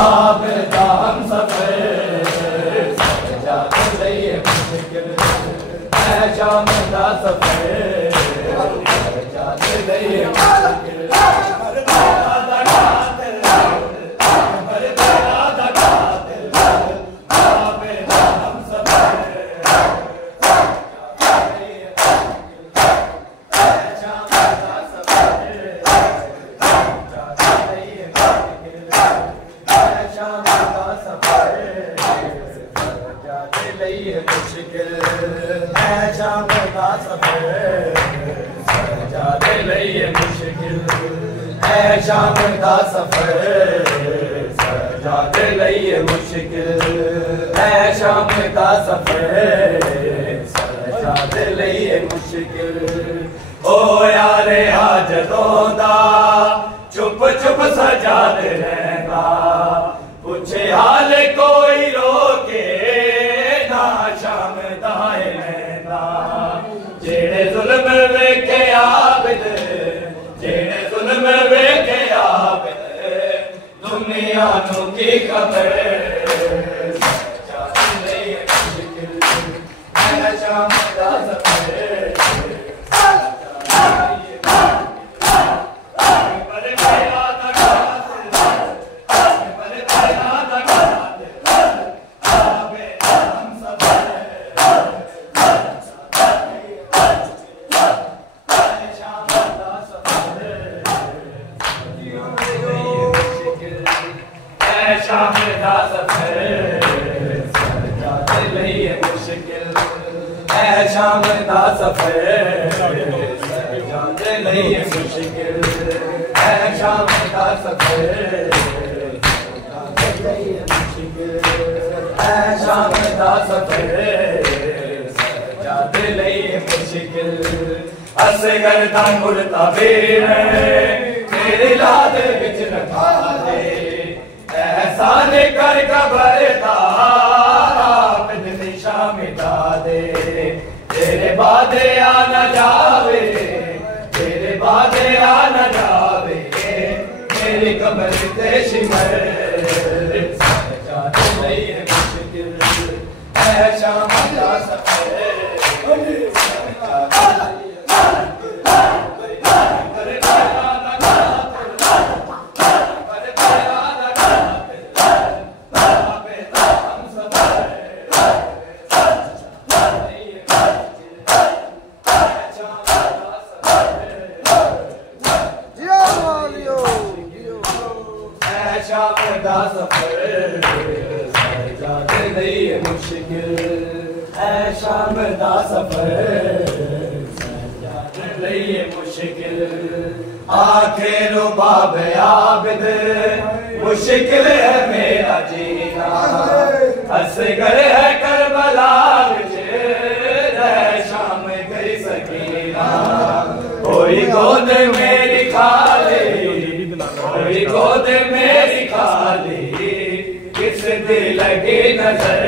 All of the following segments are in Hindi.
आबदा हम सफर जाते लइए मुश्किल है शाम दा सफर जाते लइए मुश्किल शाम का सफर जाते लइए मुश्किल है शाम का सफर जाते लइए मुश्किल ओ यारे आज दोदा चुप चुप सजाते रहना पूछे हाल कोई रोके ना शाम दाए रहना जेड़े जुल्म वेखे आबिद जेड़े जुल्म वेखे आबिद दुनिया नु की खबर जाते लइए मुश्किल है शाम दा सफर शाम दा सफर जाते लइए मुश्किल है शाम दा सफर जाते लइए मुश्किल है शाम दा सफर जाते लइए मुश्किल है शाम दा सफर जाते लइए मुश्किल असगर दा मुर्ता बेर मेरी लाद विच रखा दे एहसान कर कबरदा बिन निशा मिटा दे तेरे बाद आ न जावे तेरे बाद आ न जावे मेरी कब्र ते शिमर जाते लइए मुश्किल है शाम दा सफर शाम दा सफर जाते लइए मुश्किल है शाम दा सफर जाते लइए मुश्किल आखिर बाब आबिद मुश्किल है मेरा जीना असगर है करबला विच शाम गई सकीना कोई गोद मेरी खाली कोई गोद मेरी खाली किस दिल लगी नजर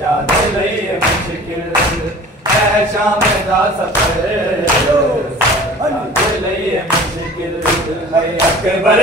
जाते लइए मुश्किल है शाम दा सफर जाते लइए मुश्किल है अकबर